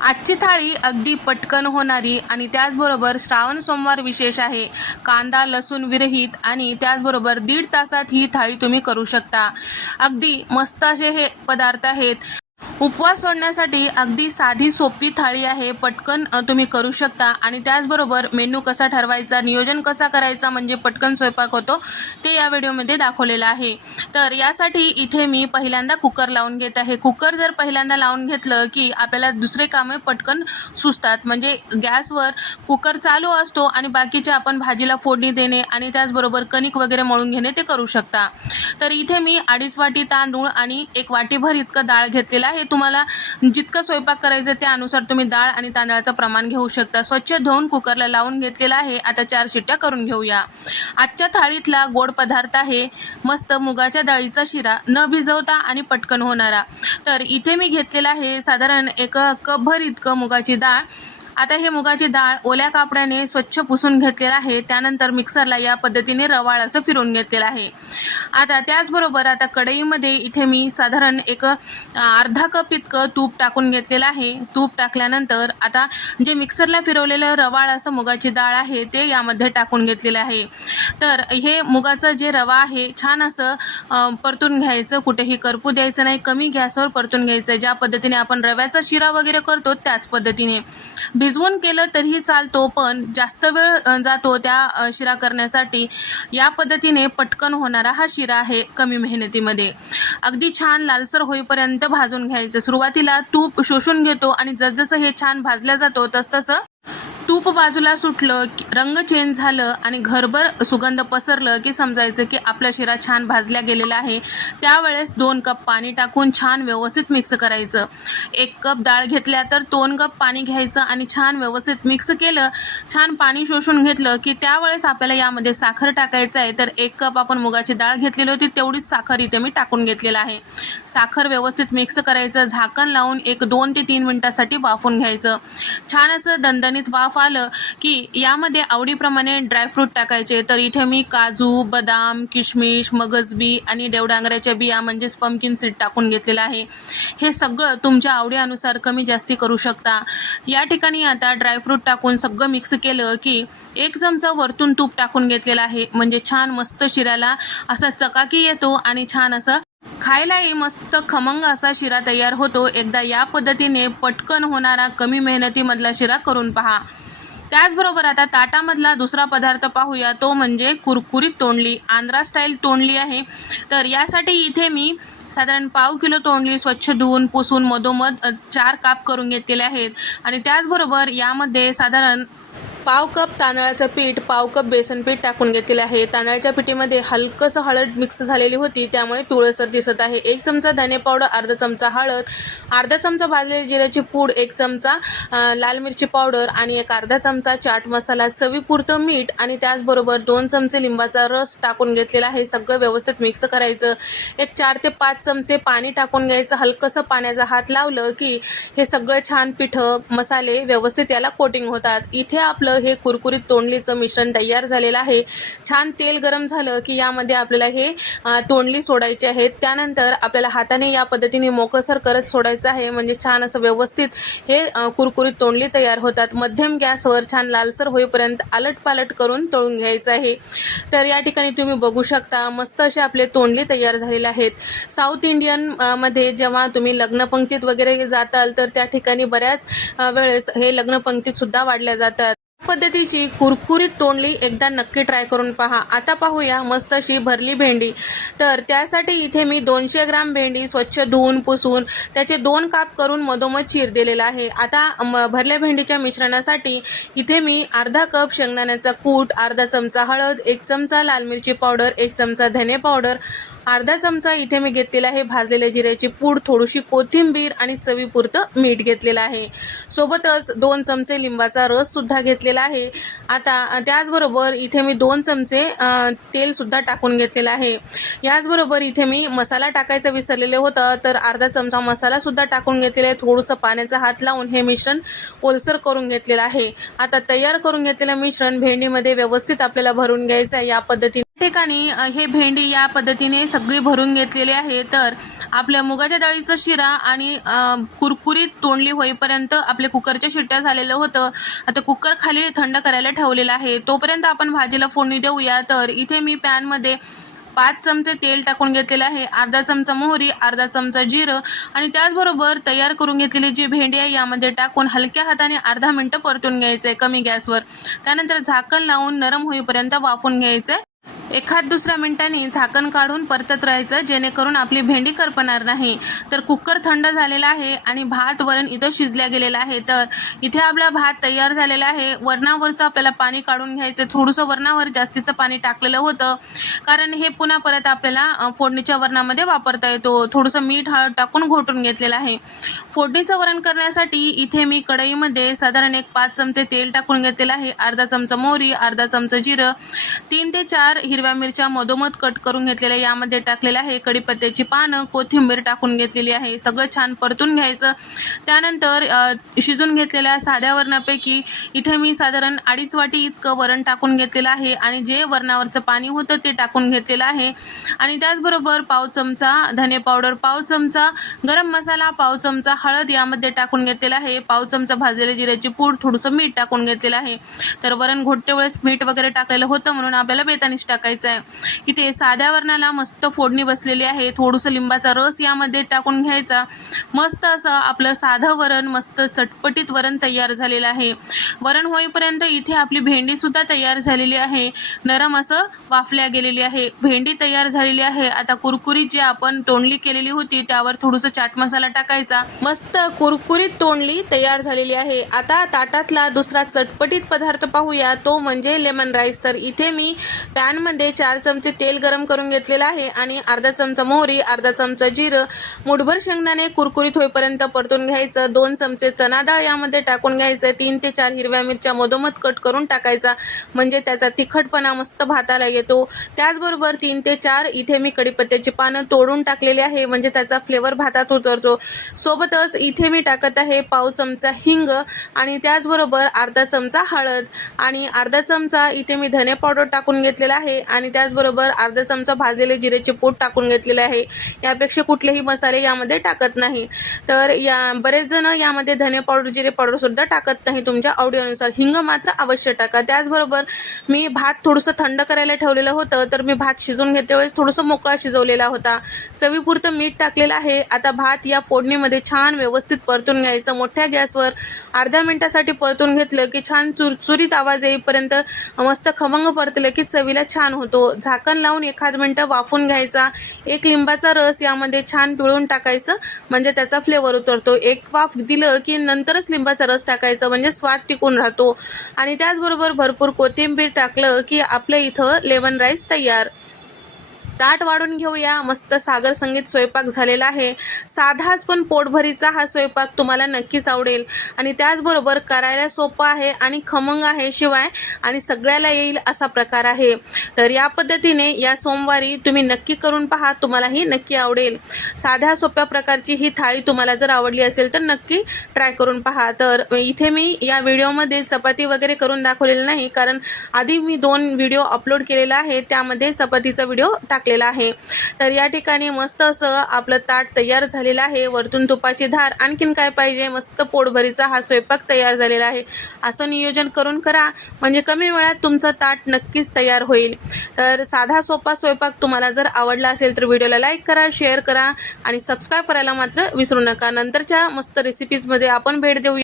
आजची थाळी अगदी पटकन होणारी आणि त्याचबरोबर श्रावण सोमवार विशेष आहे. कांदा लसूण विरहित आणि त्याचबरोबर दीड तासात ही थाळी तुम्ही करू शकता. अगदी मस्त असे हे पदार्थ आहेत. उपवास सोडण्यासाठी अगदी साधी सोपी थाळी आहे. पटकन तुम्ही करू शकता. आणि त्याचबरोबर मेनू कसा ठरवायचा नियोजन कसा करायचा म्हणजे पटकन स्वयंपाक होतो ते या व्हिडिओमध्ये दाखवलेलं आहे. तर यासाठी इथे मी पहिल्यांदा कुकर लावून घेत आहे. कुकर जर पहिल्यांदा लावून घेतलं की आपल्याला दुसरे कामे पटकन सुचतात म्हणजे गॅसवर कुकर चालू असतो आणि बाकीचे आपण भाजीला फोडणी देणे आणि त्याचबरोबर कणिक वगैरे मळून घेणे ते करू शकता. तर इथे मी अडीच वाटी तांदूळ आणि एक वाटीभर इतकं डाळ घेतलेलं आहे. तुम्हाला जितकं स्वयंपाक करायचं त्यानुसार तुम्ही डाळ आणि तांदळाचं प्रमाण घेऊ शकता. स्वच्छ धुवून कुकरला लावून घेतलेला आहे. आता चार शिट्ट्या करून घेऊया. आजच्या थाळीतला गोड पदार्थ आहे मस्त मुगाच्या डाळीचा शिरा. न भिजवता आणि पटकन होणारा. तर इथे मी घेतलेला आहे साधारण एक कपभर इतकं मुगाची डाळ. आता हे मुगाची डाळ ओल्या कापड्याने स्वच्छ पुसून घेतलेलं आहे. त्यानंतर मिक्सरला या पद्धतीने रवाळ असं फिरून घेतलेलं आहे. आता त्याचबरोबर आता कढईमध्ये इथे मी साधारण एक अर्धा कप इतकं तूप टाकून घेतलेलं आहे. तूप टाकल्यानंतर आता जे मिक्सरला फिरवलेलं रवाळ असं मुगाची डाळ आहे ते यामध्ये टाकून घेतलेलं आहे. तर हे मुगाचं जे रवा आहे छान असं परतून घ्यायचं. कुठेही करपू द्यायचं नाही. कमी गॅसवर परतून घ्यायचं ज्या पद्धतीने आपण रव्याचा शिरा वगैरे करतो त्याच पद्धतीने. भिजवून केलं तरीही चालतो पण जास्त वेळ जातो त्या शिरा करण्यासाठी. या पद्धतीने पटकन होणारा हा शिरा आहे कमी मेहनतीमध्ये. अगदी छान लालसर होईपर्यंत भाजून घ्यायचं. सुरुवातीला तूप शोषून घेतो आणि जसजसं हे छान भाजलं जातो तसतसं तूप बाजूला सुटलं की रंग चेंज झालं आणि घरभर सुगंध पसरलं की समजायचं की आपला शिरा छान भाजल्या गेलेला आहे त्यावेळेस दोन कप पाणी टाकून छान व्यवस्थित मिक्स करायचं. एक कप डाळ घेतल्या तर दोन कप पाणी घ्यायचं आणि छान व्यवस्थित मिक्स केलं छान पाणी शोषून घेतलं की त्यावेळेस आपल्याला यामध्ये साखर टाकायचं आहे. तर एक कप आपण मुगाची डाळ घेतलेली होती तेवढीच साखर इथे मी टाकून घेतलेलं आहे. साखर व्यवस्थित मिक्स करायचं झाकण लावून एक दोन ते तीन मिनिटासाठी वाफून घ्यायचं. छान असं दणदणीत वाफ आलं की यामध्ये आवडीप्रमाणे ड्रायफ्रूट टाकायचे. तर इथे मी काजू बदाम किशमिश मगजबी आणि देवडांगऱ्याच्या बिया म्हणजेच पंपकिन सीड टाकून घेतलेलं आहे. हे सगळं तुमच्या आवडीनुसार कमी जास्ती करू शकता. या ठिकाणी आता ड्रायफ्रूट टाकून सगळं मिक्स केलं की एक चमचा वरतून तूप टाकून घेतलेला आहे. म्हणजे छान मस्त शिऱ्याला असा चकाकी येतो आणि छान असं खायलाही मस्त खमंग असा शिरा तयार होतो. एकदा या पद्धतीने पटकन होणारा कमी मेहनतीमधला शिरा करून पहा. त्याचबरोबर आता ताटामधला दुसरा पदार्थ पाहूया. तो म्हणजे कुरकुरीत तोंडली. आंध्रा स्टाईल तोंडली आहे. तर यासाठी इथे मी साधारण पाव किलो तोंडली स्वच्छ धुवून पुसून मधोमध चार काप करून घेतलेले आहेत. आणि त्याचबरोबर यामध्ये साधारण पाव कप तांदळाचं पीठ पाव कप बेसन पीठ टाकून घेतलेलं आहे. तांदळाच्या पिठीमध्ये हलकंसं हळद मिक्स झालेली होती त्यामुळे पिवळसर दिसत आहे. एक चमचा धने पावडर अर्धा चमचा हळद अर्धा चमचा भाजलेली जिऱ्याची पूड एक चमचा लाल मिरची पावडर आणि एक अर्धा चमचा चाट मसाला चवीपुरतं मीठ आणि त्याचबरोबर दोन चमचे लिंबाचा रस टाकून घेतलेला आहे. सगळं व्यवस्थित मिक्स करायचं. एक चार ते पाच चमचे पाणी टाकून घ्यायचं. हलकंसं पाण्याचा हात लावलं की हे सगळं छान पिठं मसाले व्यवस्थित याला कोटिंग होतात. इथे आपलं हे कुरकुरीत तोंडलीचं मिश्रण तयार झालेलं आहे. छान तेल गरम झालं की यामध्ये आपल्याला हे तोंडली सोडायची आहेत. त्यानंतर आपल्याला हाताने या पद्धतीने मोकळसर करत सोडायचं आहे. म्हणजे छान असं व्यवस्थित हे कुरकुरीत तोंडली तयार होतात. मध्यम गॅसवर छान लालसर होईपर्यंत आलट पालट करून तळून घ्यायचं आहे. तर या ठिकाणी तुम्ही बघू शकता मस्त असे आपले तोंडली तयार झालेले आहेत. साऊथ इंडियनमध्ये जेव्हा तुम्ही लग्नपंक्तीत वगैरे जाताल तर त्या ठिकाणी बऱ्याच वेळेस हे लग्नपंक्तीत सुद्धा वाढल्या जातात. पद्धतीची कुरकुरीत तोंडली एकदा नक्की ट्राय करून पहा. आता पाहूया मस्त अशी भरली भेंडी. तर त्यासाठी इथे मी दोनशे ग्राम भेंडी स्वच्छ धुवून पुसून त्याचे दोन काप करून मधोमध चीर दिलेला आहे. आता म- भरल्या भेंडीच्या मिश्रणासाठी इथे मी अर्धा कप शेंगदाण्याचा कूट अर्धा चमचा हळद एक चमचा लाल मिरची पावडर एक चमचा धने पावडर अर्धा चमचा इथे मी घेतलेला आहे. भाजलेल्या जिऱ्याची पूड थोडीशी कोथिंबीर आणि चवीपुरतं मीठ घेतलेलं आहे. सोबतच दोन चमचे लिंबाचा रस सुद्धा घेतलेला आहे. आता त्याचबरोबर इथे मी दोन चमचे तेलसुद्धा टाकून घेतलेलं आहे. याचबरोबर इथे मी मसाला टाकायचं विसरलेलं होतं तर अर्धा चमचा मसालासुद्धा टाकून घेतलेला आहे. थोडंसं पाण्याचा हात लावून हे मिश्रण ओलसर करून घेतलेलं आहे. आता तयार करून घेतलेलं मिश्रण भेंडीमध्ये व्यवस्थित आपल्याला भरून घ्यायचं आहे. या पद्धतीने ठिकाणी हे भेंडी या पद्धतीने सगळी भरून घेतलेली आहे. तर आपल्या मुगाच्या डाळीचा शिरा आणि कुरकुरीत तोंडली होईपर्यंत आपले कुकरच्या शिट्ट्या झालेलं होतं. आता कुकर खाली थंड करायला ठेवलेलं आहे. तोपर्यंत आपण भाजीला फोडणी देऊया. तर इथे मी पॅनमध्ये पाच चमचे तेल टाकून घेतलेले आहे. अर्धा चमचा मोहरी अर्धा चमचा जिरं आणि त्याचबरोबर तयार करून घेतलेली जी भेंडी आहे यामध्ये टाकून हलक्या हाताने अर्धा मिनटं परतून घ्यायचं आहे कमी गॅसवर. त्यानंतर झाकण लावून नरम होईपर्यंत वाफून घ्यायचं आहे एखाद दुसऱ्या मिनिटांनी झाकण काढून परतत राहायचं जेणेकरून आपली भेंडी करपणार नाही. तर कुकर थंड झालेला आहे आणि भात वरण इथं शिजल्या गेलेला आहे. तर इथे आपला भात तयार झालेला आहे. वरणावरचं आपल्याला पाणी काढून घ्यायचं. थोडंसं वरणावर जास्तीचं पाणी टाकलेलं होतं. कारण हे पुन्हा परत आपल्याला फोडणीच्या वरणामध्ये वापरता येतो. थोडंसं मीठ हळद टाकून घोटून घेतलेलं आहे. फोडणीचं वरण करण्यासाठी इथे मी कढईमध्ये साधारण एक पाच चमचे तेल टाकून घेतलेलं आहे. अर्धा चमचा मोहरी अर्धा चमचा जिरं तीन ते चार हिरव्या मिरच्या मधोमध कट करून घेतलेल्या यामध्ये टाकलेलं आहे. कडीपत्त्याची पानं कोथिंबीर टाकून घेतलेली आहे. सगळं छान परतून घ्यायचं. त्यानंतर शिजून घेतलेल्या साध्या वरणापैकी इथे मी साधारण अडीच वाटी इतकं वरण टाकून घेतलेलं आहे आणि जे वरणावरचं पाणी होतं ते टाकून घेतलेलं आहे. आणि त्याचबरोबर पाव चमचा धने पावडर पाव चमचा गरम मसाला पाव चमचा हळद यामध्ये टाकून घेतलेला आहे. पाव चमचा भाजलेल्या जिऱ्याची पूड थोडंसं मीठ टाकून घेतलेलं आहे. तर वरण घोटते वेळेस मीठ वगैरे टाकलेलं होतं म्हणून आपल्याला बेतानीच टाकायचं आहे इथे साध्या वरणाला मस्त फोडणी बसलेली आहे. थोडंसं लिंबाचा रस यामध्ये टाकून घ्यायचा. मस्त असं आपलं साधं वरण मस्त चटपटीत वरण तयार झालेलं आहे. वरण होईपर्यंत इथे आपली भेंडी सुद्धा तयार झालेली आहे. नरम असं वाफल्या गेलेली आहे. भेंडी तयार झालेली आहे. आता कुरकुरीत जी आपण तोंडली केलेली होती त्यावर थोडंसं चाट मसाला टाकायचा. मस्त कुरकुरीत तोंडली तयार झालेली आहे. आता ताटातला दुसरा चटपटीत पदार्थ पाहूया. तो म्हणजे लेमन राईस. तर इथे मी पॅनमध्ये चार चमचे तेल गरम करून घेतलेलं आहे आणि अर्धा चमचा मोहरी अर्धा चमचा जिरं मुठभर शेंगदाणे कुरकुरीत होईपर्यंत परतून घ्यायचं. दोन चमचे चना डाळ यामध्ये टाकून घ्यायचं. तीन ते चार हिरव्या मिरच्या मधोमध कट करून टाकायचा. म्हणजे त्याचा तिखटपणा मस्त भाताला येतो. त्याचबरोबर तीन ते चार इथे मी कडीपत्त्याची पानं तोडून टाकलेली आहे. म्हणजे त्याचा फ्लेवर भातात उतरतो. सोबतच इथे मी टाकत आहे पाव चमचा हिंग आणि त्याचबरोबर अर्धा चमचा हळद आणि अर्धा चमचा इथे मी धने पावडर टाकून घेतलेला आहे. आणि त्याचबरोबर अर्धा चमचा भाजलेले जिरेचे पूड टाकून घेतलेले आहे. यापेक्षा कुठलेही मसाले यामध्ये टाकत नाही. तर या बरेच जण यामध्ये धने पावडर जिरे पावडर सुद्धा टाकत नाही. तुमच्या आवडीनुसार हिंग मात्र अवश्य टाका. त्याचबरोबर मी भात थोडंसं थंड करायला ठेवलेलं होतं तर मी भात शिजवून घेते वेळेस थोडंसं मोकळा शिजवलेला होता. चवीपुरतं मीठ टाकलेलं आहे. आता भात या फोडणीमध्ये छान व्यवस्थित परतून घ्यायचं. मोठ्या गॅसवर अर्ध्या मिनिटासाठी परतून घेतलं की छान चुरचुरीत आवाज येईपर्यंत मस्त खमंग परतलं की चवीला छान होतो. झाकण लावून एखाद मिनटं वाफून घ्यायचा. एक लिंबाचा रस यामध्ये छान पिळून टाकायचं. म्हणजे त्याचा फ्लेवर उतरतो. एक वाफ दिलं की नंतरच लिंबाचा रस टाकायचा. म्हणजे स्वाद टिकून राहतो. आणि त्याचबरोबर भरपूर कोथिंबीर टाकलं की आपलं इथं लेमन राईस तयार. ताट वाढून घेऊया. मस्त सागर संगीत स्वयंपाक झालेला आहे. साधाच पण पोटभरीचा हा स्वयंपाक तुम्हाला नक्कीच आवडेल. आणि त्याचबरोबर करायला सोपा आहे आणि खमंग आहे शिवाय आणि सगळ्याला येईल असा प्रकार आहे. तर या पद्धतीने या सोमवारी तुम्ही नक्की करून पहा तुम्हालाही नक्की आवडेल. साध्या सोप्या प्रकारची ही थाळी तुम्हाला जर आवडली असेल तर नक्की ट्राय करून पहा. तर इथे मी या व्हिडिओमध्ये चपाती वगैरे करून दाखवलेलं नाही कारण आधी मी दोन व्हिडिओ अपलोड केलेला आहे. त्यामध्ये चपातीचा व्हिडिओ टाक टाकलेला आहे. तर या ठिकाणी मस्त असं आपलं ताट तयार झालेलं आहे. वरतून तुपाची धार आणखीन काय पाहिजे? मस्त पोटभरीचा हा स्वयंपाक तयार झालेला आहे. असं नियोजन करून करा. म्हणजे कमी वेळात तुमचं ताट नक्कीच तयार होईल. तर साधा सोपा स्वयंपाक तुम्हाला जर आवडला असेल तर व्हिडिओला लाईक करा शेअर करा आणि सबस्क्राईब करायला मात्र विसरू नका. नंतरच्या मस्त रेसिपीजमध्ये आपण भेट देऊ